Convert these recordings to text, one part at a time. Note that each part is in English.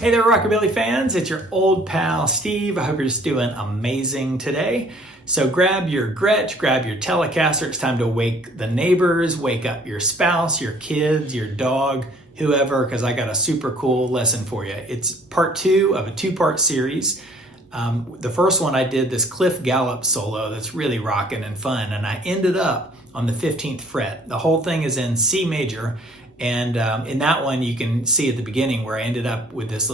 Hey there, Rockabilly fans. It's your old pal, Steve. I hope you're just doing amazing today. So grab your Gretsch, grab your Telecaster. It's time to wake the neighbors, wake up your spouse, your kids, your dog, whoever, because I got a super cool lesson for you. It's part 2 of a 2-part series. The first one I did this Cliff Gallup solo that's really rocking and fun, and I ended up on the 15th fret. The whole thing is in C major, and in that one you can see at the beginning where I ended up with this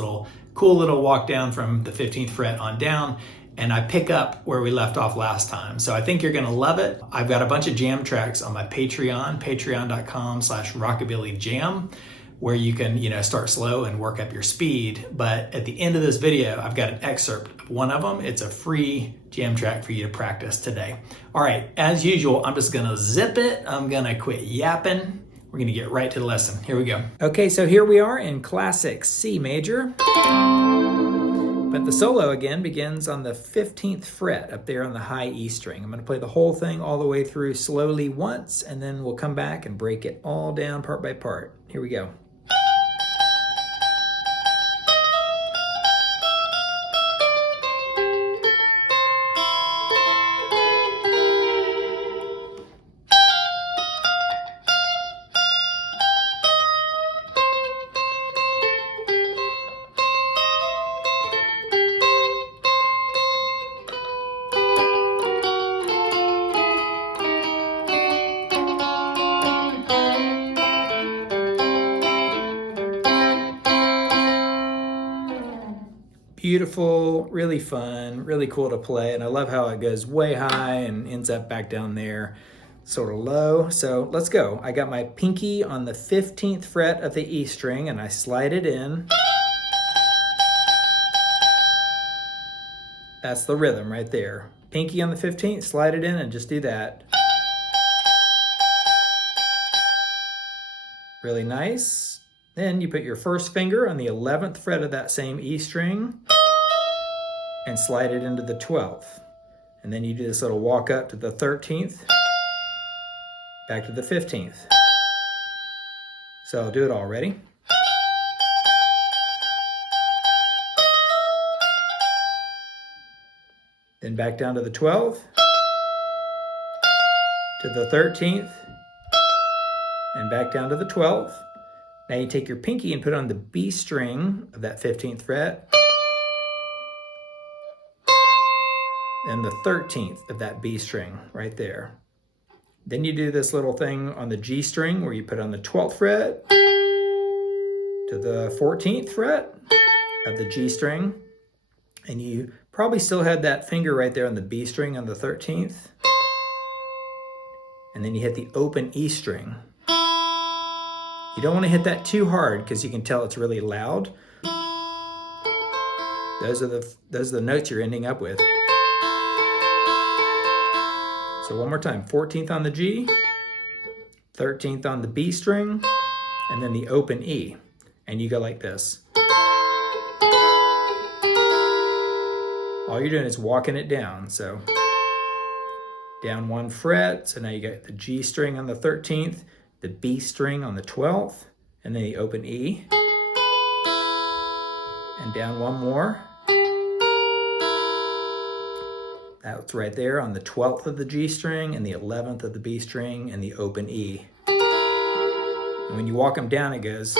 cool little walk down from the 15th fret on down, and I pick up where we left off last time. So I think you're gonna love it. I've got a bunch of jam tracks on my Patreon, patreon.com/rockabillyjam, where you can, start slow and work up your speed. But at the end of this video, I've got an excerpt of one of them. It's a free jam track for you to practice today. All right, as usual, I'm just gonna zip it. I'm gonna quit yapping. We're gonna get right to the lesson. Here we go. Okay, so here we are in classic C major. But the solo again begins on the 15th fret up there on the high E string. I'm gonna play the whole thing all the way through slowly once, and then we'll come back and break it all down part by part. Here we go. Beautiful, really fun, really cool to play, and I love how it goes way high and ends up back down there sort of low. So let's go. I got my pinky on the 15th fret of the E string and I slide it in. That's the rhythm right there. Pinky on the 15th, slide it in and just do that. Really nice. Then you put your first finger on the 11th fret of that same E string and slide it into the 12th. And then you do this little walk up to the 13th, back to the 15th. So I'll do it all. Ready? Then back down to the 12th, to the 13th, and back down to the 12th. Now you take your pinky and put on the B string of that 15th fret, and the 13th of that B string right there. Then you do this little thing on the G string where you put on the 12th fret to the 14th fret of the G string, and you probably still had that finger right there on the B string on the 13th, and then you hit the open E string. You don't want to hit that too hard because you can tell it's really loud. Those are the notes you're ending up with. So one more time, 14th on the G, 13th on the B string, and then the open E. And you go like this. All you're doing is walking it down. So down 1 fret, so now you got the G string on the 13th, the B string on the 12th, and then the open E. And down 1 more. That's right there on the 12th of the G string and the 11th of the B string and the open E. And when you walk them down, it goes.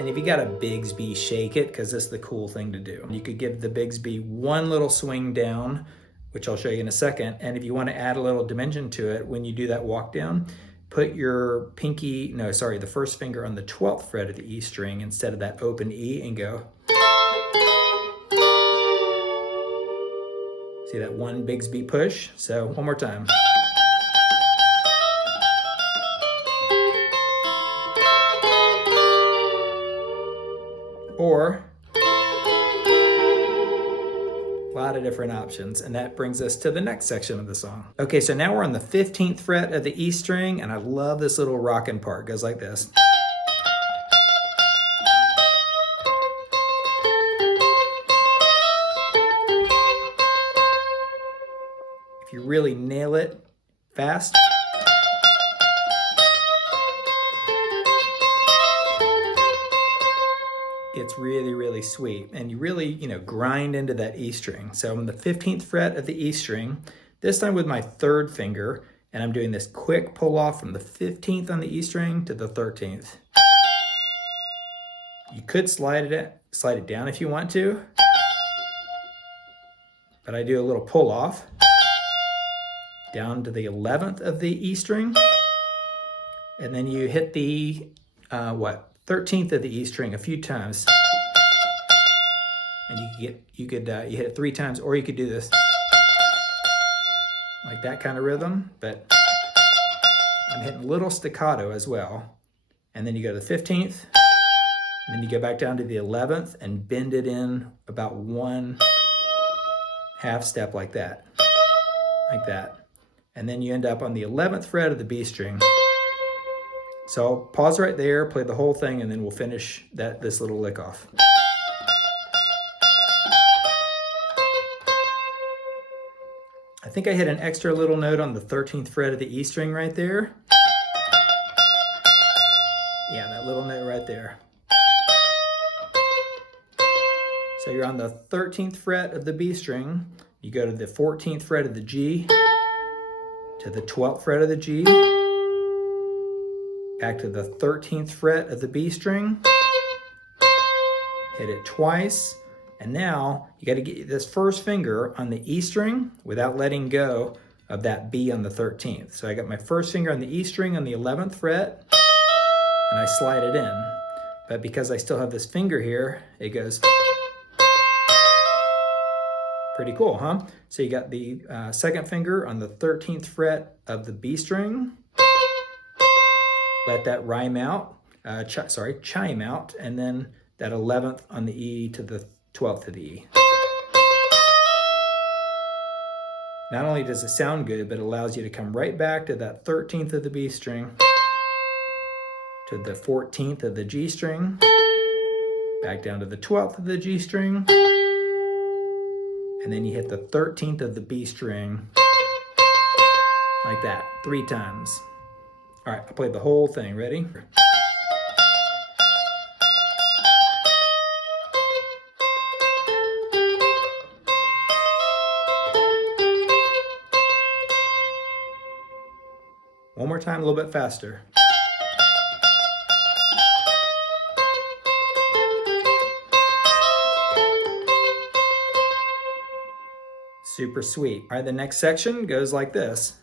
And if you got a Bigsby, shake it, because this is the cool thing to do. You could give the Bigsby one little swing down, which I'll show you in a second. And if you want to add a little dimension to it, when you do that walk down, put your the first finger on the 12th fret of the E string instead of that open E and go. See that one Bigsby push? So one more time. Or a lot of different options, and that brings us to the next section of the song. Okay, so now we're on the 15th fret of the E string, and I love this little rockin' part. It goes like this. If you really nail it fast, it's really, really sweet. And you really, grind into that E string. So I'm on the 15th fret of the E string, this time with my third finger, and I'm doing this quick pull off from the 15th on the E string to the 13th. You could slide it down if you want to, but I do a little pull off down to the 11th of the E string, and then you hit the 13th of the E string a few times, and you hit it 3 times, or you could do this like that kind of rhythm, but I'm hitting a little staccato as well. And then you go to the 15th, and then you go back down to the 11th and bend it in about 1 half step like that. And then you end up on the 11th fret of the B string. So I'll pause right there, play the whole thing, and then we'll finish this little lick off. I think I hit an extra little note on the 13th fret of the E string right there. Yeah, that little note right there. So you're on the 13th fret of the B string, you go to the 14th fret of the G, to the 12th fret of the G, back to the 13th fret of the B string, hit it twice, and now you got to get this first finger on the E string without letting go of that B on the 13th. So I got my first finger on the E string on the 11th fret, and I slide it in. But because I still have this finger here, it goes pretty cool, huh? So you got the second finger on the 13th fret of the B string. Let that chime out, and then that 11th on the E to the 12th of the E. Not only does it sound good, but it allows you to come right back to that 13th of the B string, to the 14th of the G string, back down to the 12th of the G string, and then you hit the 13th of the B string, like that, 3 times. All right, I'll play the whole thing. Ready? One more time, a little bit faster. Super sweet. All right, the next section goes like this.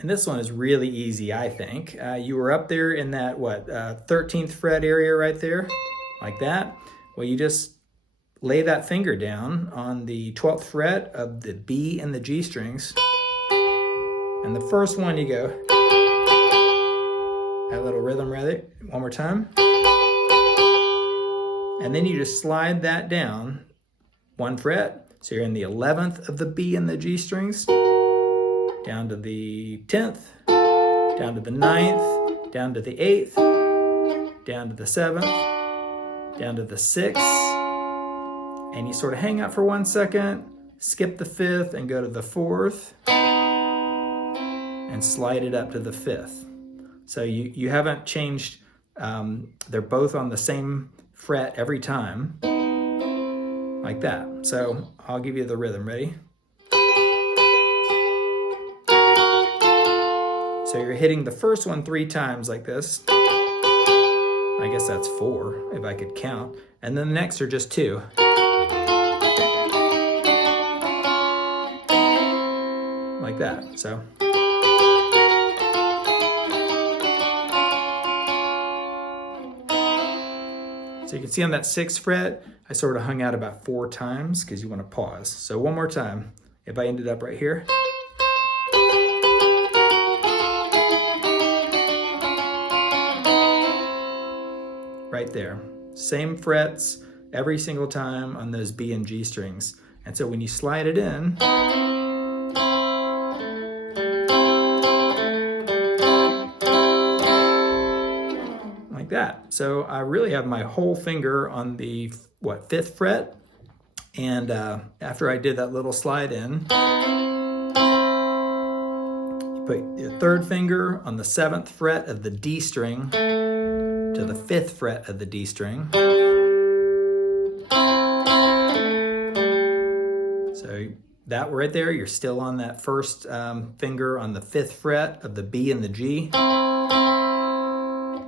And this one is really easy, I think. You were up there in that, 13th fret area right there, like that. Well, you just lay that finger down on the 12th fret of the B and the G strings. And the first one you go, that little rhythm right, one more time. And then you just slide that down 1 fret. So you're in the 11th of the B and the G strings, down to the 10th, down to the 9th, down to the 8th, down to the 7th, down to the 6th, and you sort of hang out for 1 second, skip the 5th and go to the 4th, and slide it up to the 5th. So you haven't changed, they're both on the same fret every time, like that. So I'll give you the rhythm. Ready? So you're hitting the first one 3 times like this. I guess that's 4 if I could count. And then the next are just 2. Like that. So you can see on that 6th fret, I sort of hung out about 4 times because you want to pause. So one more time, if I ended up right here. Right there. Same frets every single time on those B and G strings. And so when you slide it in, like that. So I really have my whole finger on the, 5th fret. And after I did that little slide in, put your third finger on the 7th fret of the D string to the 5th fret of the D string. So that right there, you're still on that first finger on the 5th fret of the B and the G.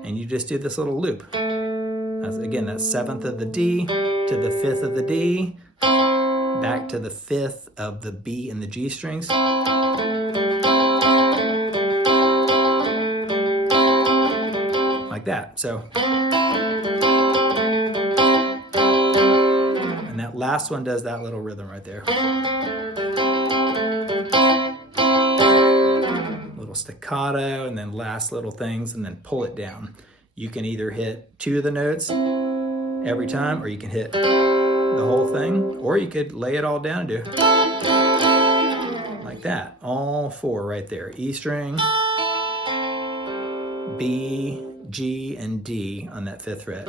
And you just do this little loop. Again, that's 7th of the D to the 5th of the D, back to the 5th of the B and the G strings. Like that. So, and that last one does that little rhythm right there. Little staccato, and then last little things, and then pull it down. You can either hit 2 of the notes every time, or you can hit the whole thing, or you could lay it all down and do like that. All 4 right there. E string, B, G, and D on that 5th fret.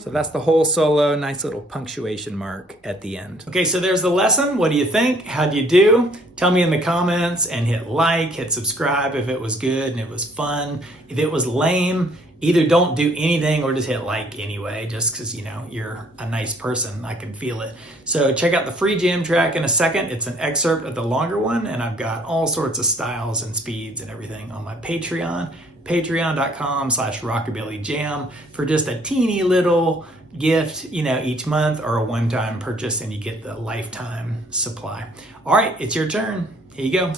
So that's the whole solo, nice little punctuation mark at the end. Okay, so there's the lesson. What do you think? How'd you do? Tell me in the comments, and hit like, hit subscribe if it was good and it was fun. If it was lame, either don't do anything or just hit like anyway, just because, you know, you're a nice person. I can feel it. So check out the free jam track in a second. It's an excerpt of the longer one, and I've got all sorts of styles and speeds and everything on my Patreon, patreon.com/rockabillyjam, for just a teeny little gift, you know, each month, or a one-time purchase, and you get the lifetime supply. All right, it's your turn. Here you go.